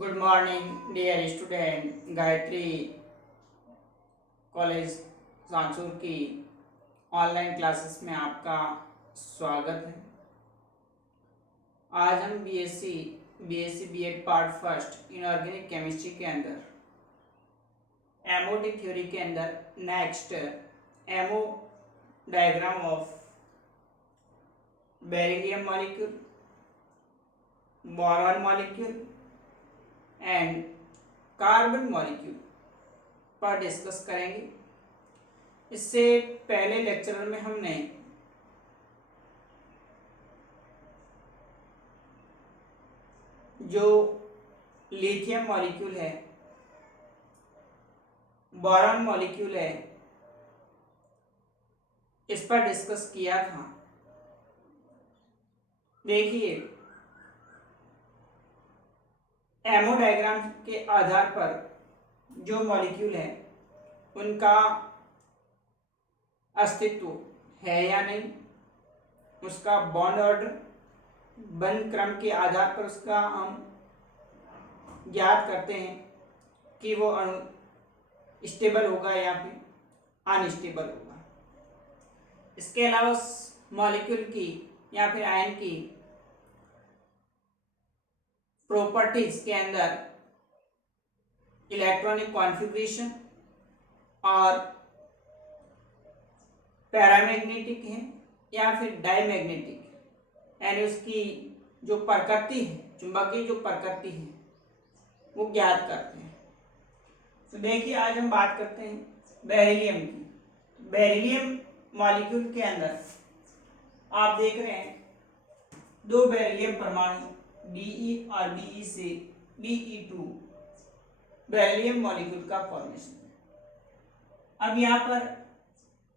Good morning dear student. Gayatri college Sanchore की online classes में आपका स्वागत है। आज हम BSc BEd part first inorganic chemistry के अंदर एमओटी थ्योरी के अंदर next MO diagram of beryllium molecule, boron molecule and carbon molecule पर डिस्कस करेंगे। इससे पहले लेक्चर में हमने जो लिथियम मॉलिक्यूल है, बोरॉन मॉलिक्यूल है, इस पर डिस्कस किया था। देखिए, एमओ डायग्राम के आधार पर जो मॉलिक्यूल है उनका अस्तित्व है या नहीं, उसका बॉन्ड ऑर्डर, बंध क्रम के आधार पर उसका हम ज्ञात करते हैं कि वो अणु स्टेबल होगा या फिर अनस्टेबल होगा। इसके अलावा मॉलिक्यूल की या फिर आयन की प्रॉपर्टीज के अंदर इलेक्ट्रॉनिक कॉन्फ़िगरेशन और पैरामैग्नेटिक है या फिर डायमैग्नेटिक, यानी उसकी जो प्रकृति है, चुंबकीय जो प्रकृति है, वो ज्ञात करते हैं। तो देखिए, आज हम बात करते हैं बेरिलियम की। बेरिलियम मॉलिक्यूल के अंदर आप देख रहे हैं दो बेरिलियम परमाणु Be और Be से Be2 बेरिलियम मॉलिक्यूल का फॉर्मेशन है। अब यहाँ पर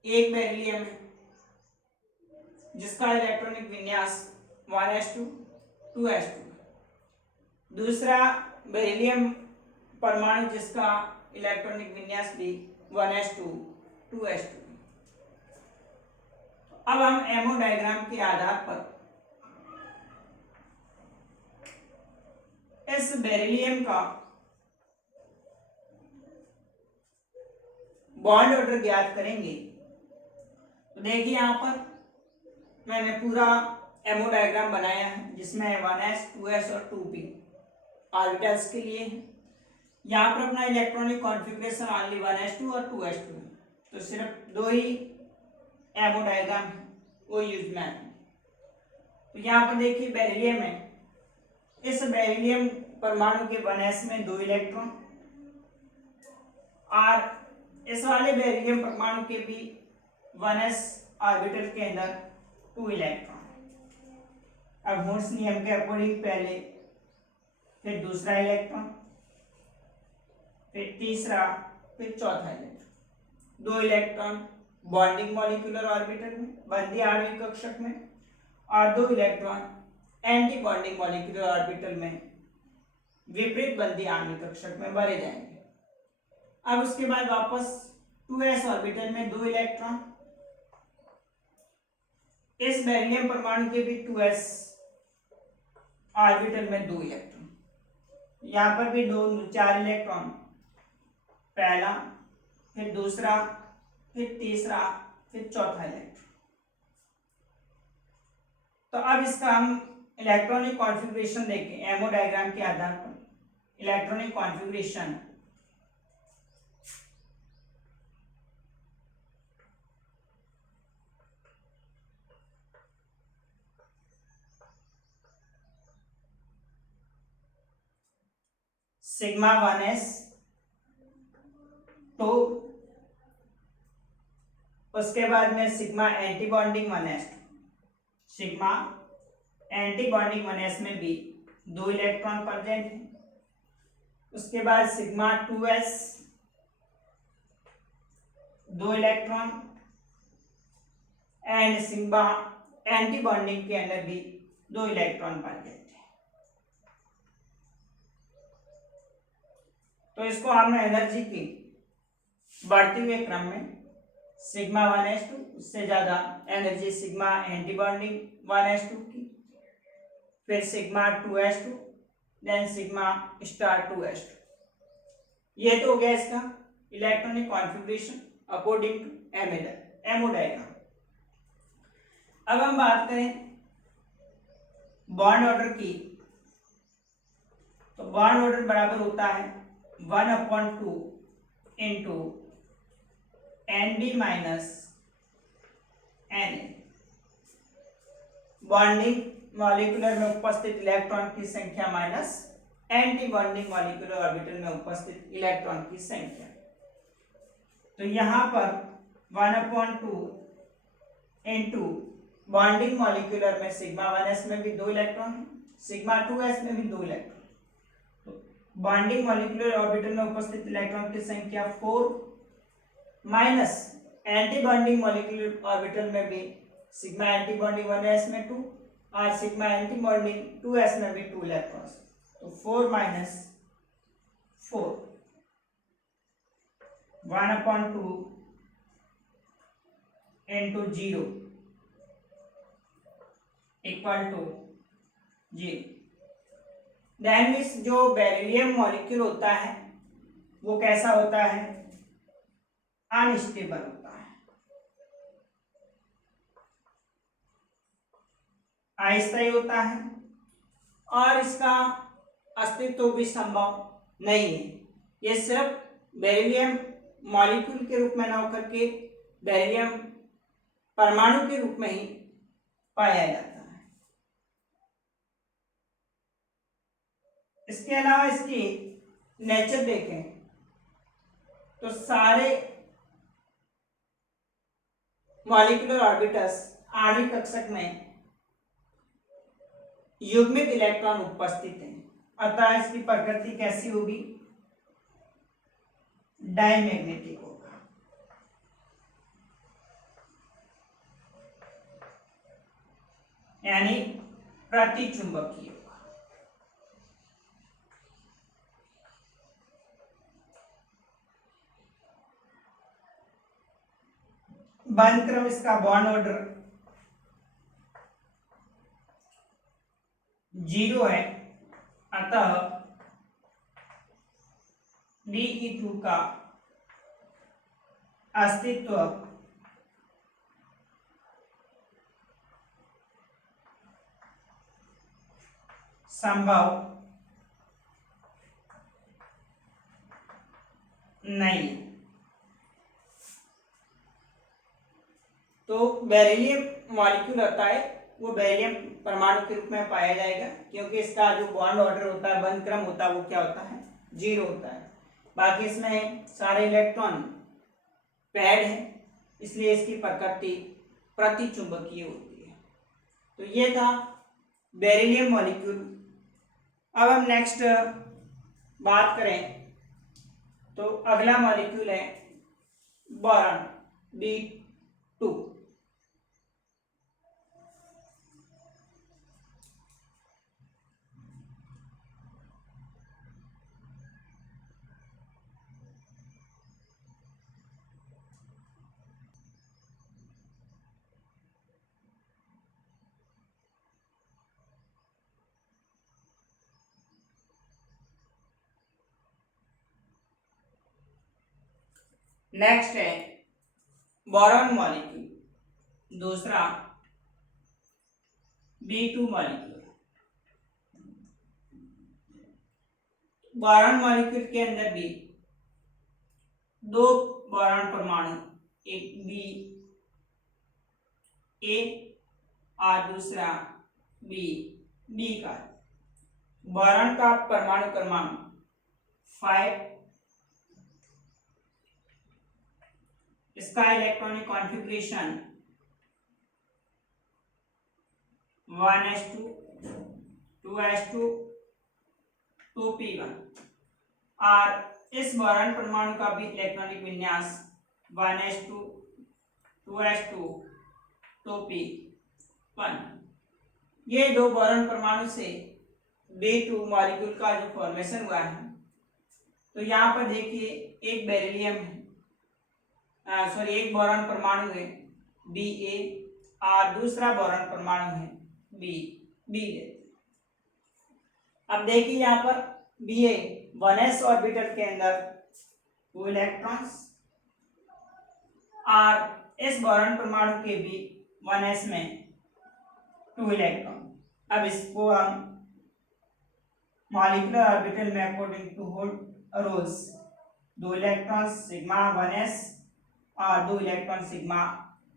एक बेरिलियम है जिसका इलेक्ट्रॉनिक विन्यास 1s2 2s2, दूसरा बेरिलियम परमाणु जिसका इलेक्ट्रॉनिक विन्यास भी 1s2 2s2। अब हम एमओ डायग्राम के आधार पर इस बेरिलियम का बॉन्ड ऑर्डर ज्ञात करेंगे। तो देखिए, यहाँ पर मैंने पूरा एमओ डायग्राम बनाया है जिसमें 1s 2s और 2p ऑर्बिटल्स के लिए है। यहाँ पर अपना इलेक्ट्रॉनिक कॉन्फ़िगरेशन ओनली 1s2 और 2s2 है, तो सिर्फ दो ही एमओ डायग्राम है वो यूज में आते हैं। तो यहाँ पर देखिए बेरिलियम है, इस बेरिलियम परमाणु के 1s में 2 इलेक्ट्रॉन और इस वाले बेरिलियम परमाणु के भी 1s ऑर्बिटल के अंदर 2 इलेक्ट्रॉन। अब हुड्स नियम के अकॉर्डिंग पहले फिर दूसरा इलेक्ट्रॉन, फिर तीसरा, फिर चौथा electron. 2 electron bonding molecular orbital में, बंधी आणविक कक्षक में, और 2 electron anti bonding molecular orbital में, विपरीत बंधी आणविक कक्षक में भरे जाएंगे। अब उसके बाद वापस 2s ऑर्बिटल में 2 इलेक्ट्रॉन, इस बेरिलियम परमाणु के भी 2s ऑर्बिटल में 2 इलेक्ट्रॉन, यहां पर भी 4 इलेक्ट्रॉन, पहला, फिर दूसरा, फिर तीसरा, फिर चौथा इलेक्ट्रॉन। तो अब इसका हम इलेक्ट्रॉनिक कॉन्फ़िगरेशन देखें एमओ डायग्राम के आधार पर। इलेक्ट्रॉनिक कॉन्फ़िगरेशन सिग्मा 1s 2, उसके बाद में sigma anti bonding 1s 2, sigma anti bonding 1s में भी 2 इलेक्ट्रॉन प्रेजेंट है। उसके बाद sigma 2s 2 electron and sigma anti bonding के अंदर भी 2 इलेक्ट्रॉन प्रेजेंट है। तो इसको हमने एनर्जी की बढ़ते हुए क्रम में सिग्मा 1s2, उससे ज्यादा energy sigma anti bonding 1s2 की, फिर sigma 2s2, then sigma star 2s2। ये तो हो गया इसका electronic configuration according to MO diagram. अब हम बात करें बॉन्ड ऑर्डर की, तो बॉन्ड ऑर्डर बराबर होता है 1/2 into ND minus Na। Bonding molecular में उपस्थित इलेक्ट्रॉन की संख्या minus anti bonding molecular orbital में उपस्थित इलेक्ट्रॉन की संख्या। तो यहां पर 1/2 इंटू बॉन्डिंग मॉलिक्यूलर में सिग्मा 1s में भी 2 इलेक्ट्रॉन है, सिग्मा 2s में भी 2 इलेक्ट्रॉन। तो बॉन्डिंग मॉलिक्यूलर ऑर्बिटल में उपस्थित इलेक्ट्रॉन की संख्या 4 minus anti bonding molecular orbital में भी सिग्मा एंटी बॉन्डिंग 1s में 2 और सिग्मा एंटी बॉन्डिंग 2s में भी 2 इलेक्ट्रॉन्स। तो 4 minus 4 1/2 into 0 equal to 0। That means जो बेरिलियम मॉलिक्यूल होता है वो कैसा होता है, अनस्टेबल होता है, अस्थायी होता है और इसका अस्तित्व भी संभव नहीं है। ये सिर्फ बेरिलियम मॉलिक्यूल के रूप में न होकर के बेरिलियम परमाणु के रूप में ही पाया जाता है। इसके अलावा इसकी नेचर देखें तो सारे मॉलिक्यूलर ऑर्बिटल्स आणविक कक्षक में युग्मित इलेक्ट्रॉन उपस्थित हैं, अतः इसकी प्रकृति कैसी होगी, डायमैग्नेटिक होगा। यानी प्रतिचुंबकीय होगा। बंध क्रम इसका बॉन्ड ऑर्डर 0 है, अतः De2 का अस्तित्व संभव नहीं। तो बेरिलियम मॉलिक्यूल होता है वो बेरिलियम परमाणु के रूप में पाया जाएगा, क्योंकि इसका जो बॉन्ड ऑर्डर होता है, बंध क्रम होता है, वो क्या होता है, 0 होता है। बाकी इसमें सारे इलेक्ट्रॉन पैड है, इसलिए इसकी प्रकृति प्रतिचुंबकीय होती है। तो ये था बेरिलियम मॉलिक्यूल। अब हम नेक्स्ट बात करें तो अगला मॉलिक्यूल है बोरॉन B2। नेक्स्ट है बोरॉन मॉलिक्यूल, दूसरा B2 मॉलिक्यूल। बोरॉन मॉलिक्यूल के अंदर भी 2 बोरॉन परमाणु, एक Ba और दूसरा B का। बोरॉन का परमाणु क्रमांक 5, इसका electronic configuration 1s2 2s2 2p1 और इस बोरॉन परमाणु का भी इलेक्ट्रॉनिक विन्यास 1s2 2s2 2p1। ये 2 बोरॉन परमाणु से B2 मॉलिक्यूल का जो फॉर्मेशन हुआ है, तो यहाँ पर देखिए एक बेरिलियम है, एक बोरॉन परमाणु है Ba और दूसरा बोरॉन परमाणु है B। अब देखिए यहाँ पर बी ए 1s ऑर्बिटल के अंदर 2 इलेक्ट्रॉन्स और इस बोरॉन परमाणु के भी 1s में 2 इलेक्ट्रॉन। अब इसको हम मॉलिक्यूलर ऑर्बिटल में according to rules 2 electron sigma 1s और 2 electron sigma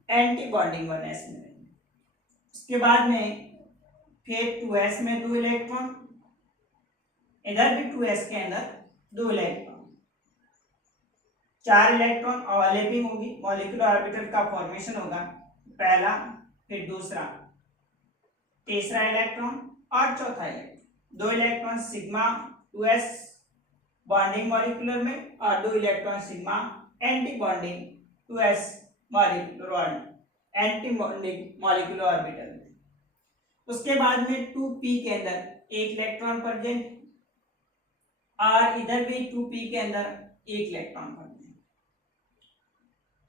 anti bonding 1s में। उसके बाद में फिर 2s में 2 इलेक्ट्रॉन, इधर भी 2s के अंदर 2 इलेक्ट्रॉन, 4 इलेक्ट्रॉन ओवरलैपिंग होगी, मॉलिक्यूलर ऑर्बिटल का फॉर्मेशन होगा, पहला फिर दूसरा तीसरा इलेक्ट्रॉन और चौथा electron. 2 electron sigma 2s bonding molecular में और 2 electron sigma anti bonding 2s molecular anti bonding molecular orbital में। उसके बाद में 2p के अंदर 1 इलेक्ट्रॉन प्रेजेंट और इधर भी 2p के अंदर 1 इलेक्ट्रॉन प्रेजेंट।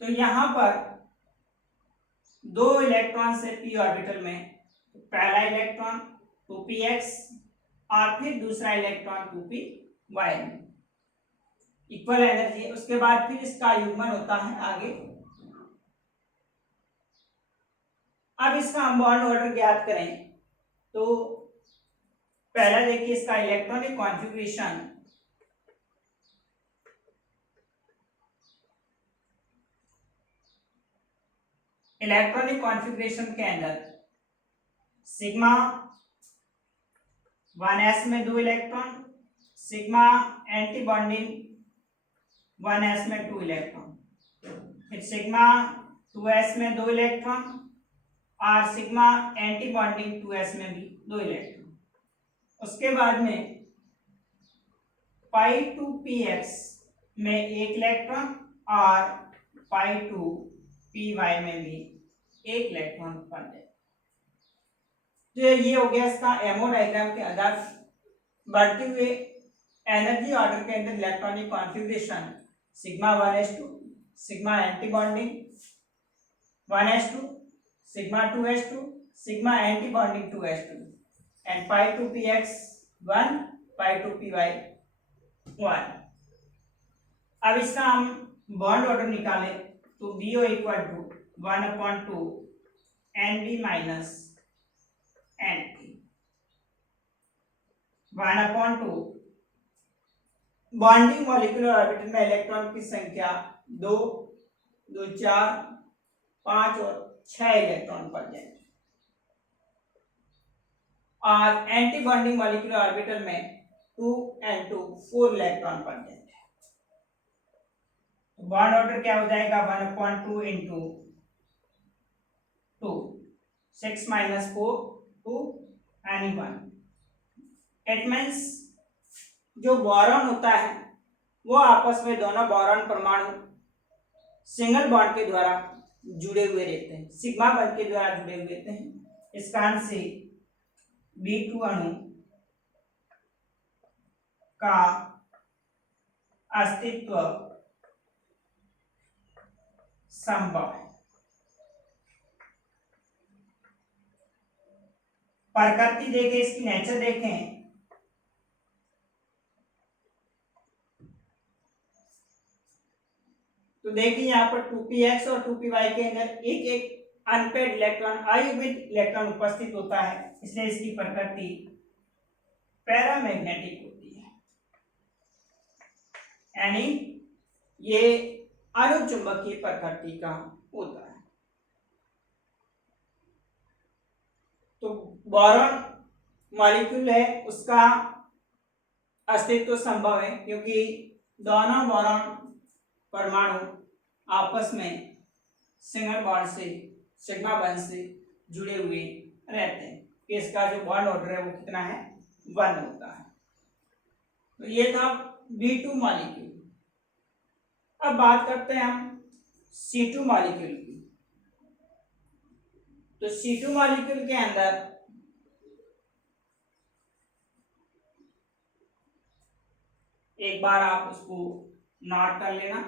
तो यहां पर 2 इलेक्ट्रॉन से p ऑर्बिटल में पहला इलेक्ट्रॉन 2px और फिर दूसरा इलेक्ट्रॉन 2py में इक्वल एनर्जी। उसके बाद फिर इसका युग्मन होता है आगे। अब इसका हम बॉन्ड ऑर्डर ज्ञात करें तो पहला देखिए इसका इलेक्ट्रॉनिक कॉन्फ़िगरेशन। इलेक्ट्रॉनिक कॉन्फ़िगरेशन के अंदर सिग्मा 1s में 2 electron, sigma anti bonding 1s में 2 इलेक्ट्रॉन, फिर सिग्मा 2s में 2 इलेक्ट्रॉन और सिग्मा एंटी बॉन्डिंग 2s में भी 2 इलेक्ट्रॉन। उसके बाद में पाई 2px में 1 इलेक्ट्रॉन और पाई 2py में भी 1 इलेक्ट्रॉन उत्पन्न है। तो ये हो गया इसका एमओ डायग्राम के आधार बढ़ते हुए एनर्जी ऑर्डर के अंदर electronic configuration sigma 1s2 sigma anti bonding 1s2 sigma 2s2 sigma anti bonding 2s2 and pi 2px 1 pi 2py 1। अब इसका हम बॉन्ड ऑर्डर निकालें तो BO equal to 1/2 NB minus NP 1/2 bonding molecular orbital में electron की संख्या 2 2 4 5 और 6 electron present और एंटी बॉन्डिंग मॉलिक्यूलर ऑर्बिटल में 2 and 2 4 इलेक्ट्रॉन प्रेजेंट है। बॉन्ड ऑर्डर क्या हो जाएगा 1/2 into 2 6 minus 4 2 and 1। It means जो बोरॉन होता है वो आपस में दोनों बोरॉन परमाणु सिंगल बॉन्ड के द्वारा जुड़े हुए रहते हैं, सिग्मा बंध के द्वारा जुड़े हुए रहते हैं। इस कारण से B2 अणु का अस्तित्व संभव है। प्रकृति देखें, इसकी नेचर देखें तो देखिए यहाँ पर 2px और 2py के अंदर एक एक अनपेड इलेक्ट्रॉन अयुग्मित इलेक्ट्रॉन उपस्थित होता है, इसलिए इसकी प्रकृति पैरामैग्नेटिक होती है, यानी ये अनुचुंबकीय प्रकृति का होता है। तो बोरॉन मॉलिक्यूल है उसका अस्तित्व संभव है क्योंकि दोनों बोरॉन परमाणु आपस में सिंगल बॉन्ड से सिग्मा बॉन्ड से जुड़े हुए रहते हैं। इसका जो बॉन्ड ऑर्डर है वो कितना है 1 होता है। तो ये था B2 मॉलिक्यूल। अब बात करते हैं हम C2 मॉलिक्यूल की। तो C2 मॉलिक्यूल के अंदर एक बार आप उसको नोट कर लेना।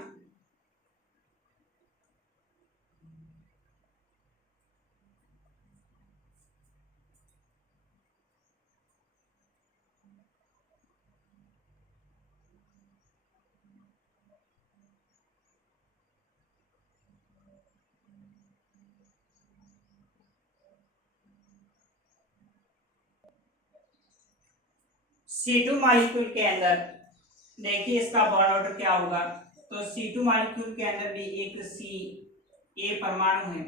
C2 मॉलिक्यूल के अंदर देखिए इसका बॉन्ड ऑर्डर क्या होगा। तो C2 मॉलिक्यूल के अंदर भी एक CA परमाणु है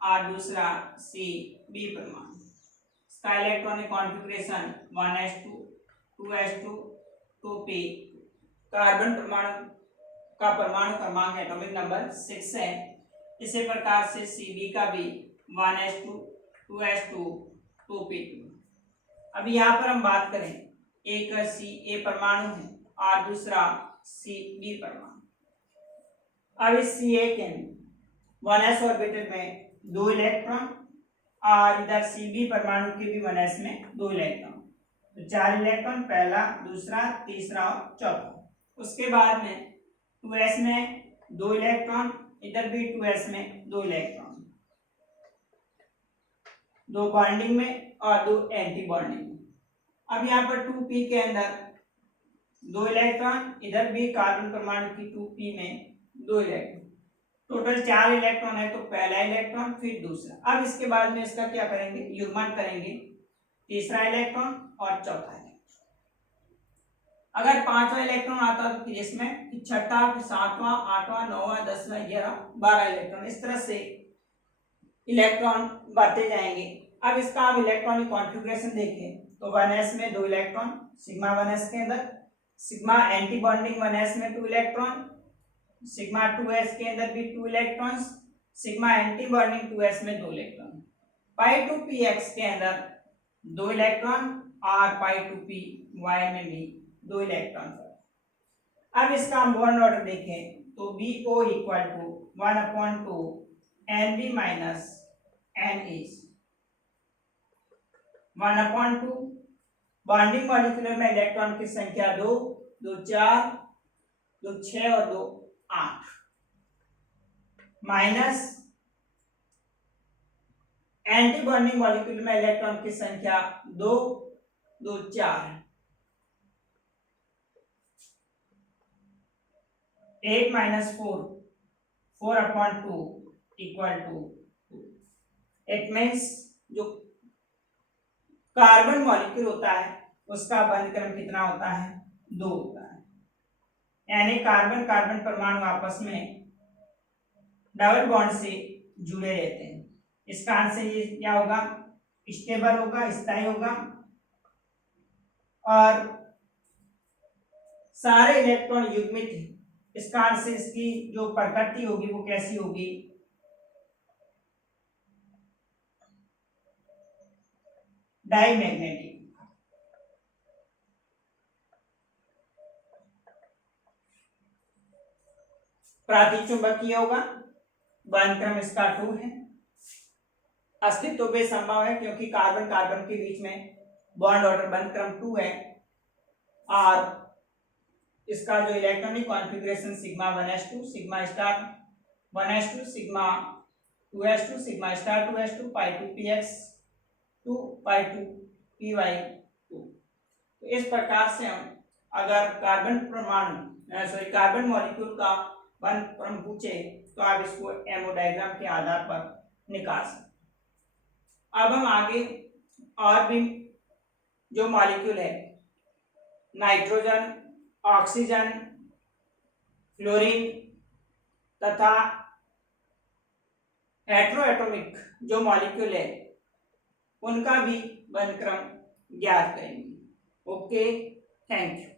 और दूसरा CB परमाणु। इसका electronic configuration 1s2 2s2 2p। Carbon परमाणु का परमाणु क्रमांक एटॉमिक नंबर 6 है। इसी प्रकार से Cb का भी 1s2 2s2 2p2। अब यहाँ पर हम बात करें, एक Ca परमाणु है और दूसरा Cb परमाणु। अब इस Ca के 1s ऑर्बिटल में 2 इलेक्ट्रॉन और इधर Cb परमाणु के भी 1s में 2 इलेक्ट्रॉन, तो 4 इलेक्ट्रॉन, पहला, दूसरा, तीसरा और चौथा। उसके बाद में 2s में 2 इलेक्ट्रॉन, इधर भी 2s में 2 इलेक्ट्रॉन, 2 बॉन्डिंग में और 2 एंटी बॉन्डिंग में। अब यहाँ पर 2p के अंदर 2 इलेक्ट्रॉन, इधर भी कार्बन परमाणु की 2p में 2 इलेक्ट्रॉन, टोटल 4 इलेक्ट्रॉन है। तो पहला इलेक्ट्रॉन फिर दूसरा। अब इसके बाद में इसका क्या करेंगे, युग्मन करेंगे, तीसरा इलेक्ट्रॉन और चौथा इलेक्ट्रॉन। अगर 5वां इलेक्ट्रॉन आता तो इसमें छठा, 7वां, 8वां, 9वां, 10वां, 11, 12 इलेक्ट्रॉन, इस तरह से इलेक्ट्रॉन बढ़ते जाएंगे। अब इसका आप इलेक्ट्रॉनिक कॉन्फ़िगरेशन देखें तो 1s में 2 इलेक्ट्रॉन, सिग्मा 1s के अंदर, सिग्मा एंटी बॉन्डिंग 1s में 2 इलेक्ट्रॉन, सिग्मा 2s के अंदर भी 2 electrons, sigma anti bonding 2s में 2 इलेक्ट्रॉन, पाई 2px के अंदर 2 इलेक्ट्रॉन और पाई 2py में भी 2 इलेक्ट्रॉन। अब इसका हम बॉन्ड ऑर्डर देखें तो BO equal to 1/2 NB minus NH, 1/2 bonding molecular में इलेक्ट्रॉन की संख्या 2, 2 4, 2 6 और 2 8, माइनस एंटी बॉन्डिंग मॉलिक्यूल में इलेक्ट्रॉन की संख्या 2, 2 4, 8 minus 4, 4/2 equal to 2। It means जो कार्बन मॉलिक्यूल होता है उसका बंध क्रम कितना होता है, 2 होता है। यानी कार्बन कार्बन परमाणु आपस में डबल बॉन्ड से जुड़े रहते हैं। इसका आंसर ये क्या होगा, स्टेबल होगा, स्थायी होगा और सारे इलेक्ट्रॉन युग्मित है। इसका आंसर, इसकी जो प्रकृति होगी वो कैसी होगी, डाईमैग्नेटिक। प्रतिचुंबकीय होगा, बंध क्रम इसका 2 है। अस्तित्व भी संभव है क्योंकि कार्बन कार्बन के बीच में बॉन्ड ऑर्डर बंध क्रम 2 है और इसका जो electronic configuration sigma 1s2 sigma star 1s2 sigma 2s2 sigma star 2s2 पाई 2px 2 पाई 2py 2। तो इस प्रकार से हम अगर कार्बन परमाणु कार्बन मॉलिक्यूल का बंध क्रम पूछे तो आप इसको एमओ डायग्राम के आधार पर निकाल सकते। अब हम आगे और भी जो मॉलिक्यूल है, नाइट्रोजन, ऑक्सीजन, फ्लोरीन तथा हेट्रोएटॉमिक जो मॉलिक्यूल है उनका भी बंध क्रम ज्ञात करेंगे। Okay, thank you.